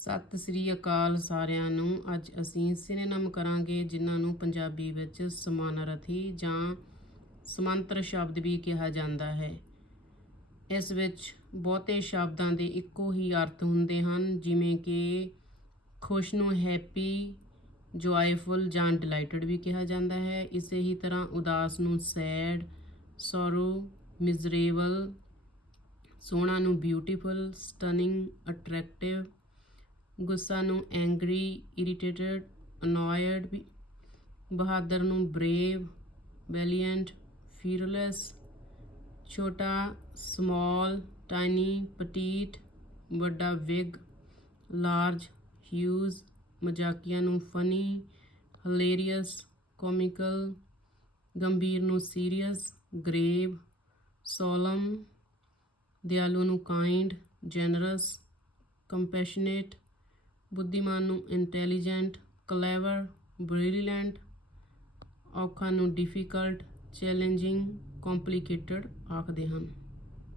ਸਤਿ ਸ੍ਰੀ ਅਕਾਲ ਸਾਰਿਆਂ ਨੂੰ। ਅੱਜ ਅਸੀਂ ਸਿਨੇਨਮ ਕਰਾਂਗੇ, ਜਿਨ੍ਹਾਂ ਨੂੰ ਪੰਜਾਬੀ ਵਿੱਚ ਸਮਾਨਾਰਥੀ ਜਾਂ ਸਮਾਂਤਰ ਸ਼ਬਦ ਵੀ ਕਿਹਾ ਜਾਂਦਾ ਹੈ। ਇਸ ਵਿੱਚ ਬਹੁਤੇ ਸ਼ਬਦਾਂ ਦੇ ਇੱਕੋ ਹੀ ਅਰਥ ਹੁੰਦੇ ਹਨ, ਜਿਵੇਂ ਕਿ ਖੁਸ਼ ਨੂੰ ਹੈਪੀ ਜੋਇਫੁਲ ਜਾਂ ਡਿਲਾਈਟਡ ਵੀ ਕਿਹਾ ਜਾਂਦਾ ਹੈ। ਇਸੇ ਹੀ ਤਰ੍ਹਾਂ ਉਦਾਸ ਨੂੰ ਸੈਡ, ਸੋਰੋ, ਮਿਜ਼ਰੇਬਲ, ਸੋਹਣਾ ਨੂੰ ਬਿਊਟੀਫੁਲ, ਸਟਨਿੰਗ, ਅਟਰੈਕਟਿਵ ਗੁੱਸਾ ਨੂੰ ਐਂਗਰੀ ਇਰੀਟੇਟਡ ਅਨੋਇਡ ਵੀ ਬਹਾਦਰ ਨੂੰ ਬਰੇਵ ਵੈਲੀਐਂਟ ਫੀਅਰਲੈਸ ਛੋਟਾ ਸਮਾਲ ਟਾਈਨੀ ਪਟੀਟ ਵੱਡਾ ਵਿਗ ਲਾਰਜ ਹਿਊਜ ਮਜ਼ਾਕੀਆ ਨੂੰ ਫਨੀ ਹਿਲੇਰੀਅਸ ਕੋਮਿਕਲ ਗੰਭੀਰ ਨੂੰ ਸੀਰੀਅਸ ਗ੍ਰੇਵ ਸੋਲਮ ਦਿਆਲੂ ਨੂੰ ਕਾਈਂਡ ਜੈਨਰਸ ਕੰਪੈਸ਼ਨੇਟ ਬੁੱਧੀਮਾਨ ਨੂੰ ਇੰਟੈਲੀਜੈਂਟ ਕਲੇਵਰ ਬ੍ਰਿਲੀਐਂਟ ਔਖਾ ਨੂੰ ਡਿਫਿਕਲਟ ਚੈਲੰਜਿੰਗ ਕੰਪਲਿਕੇਟਡ ਆਖਦੇ ਹਨ।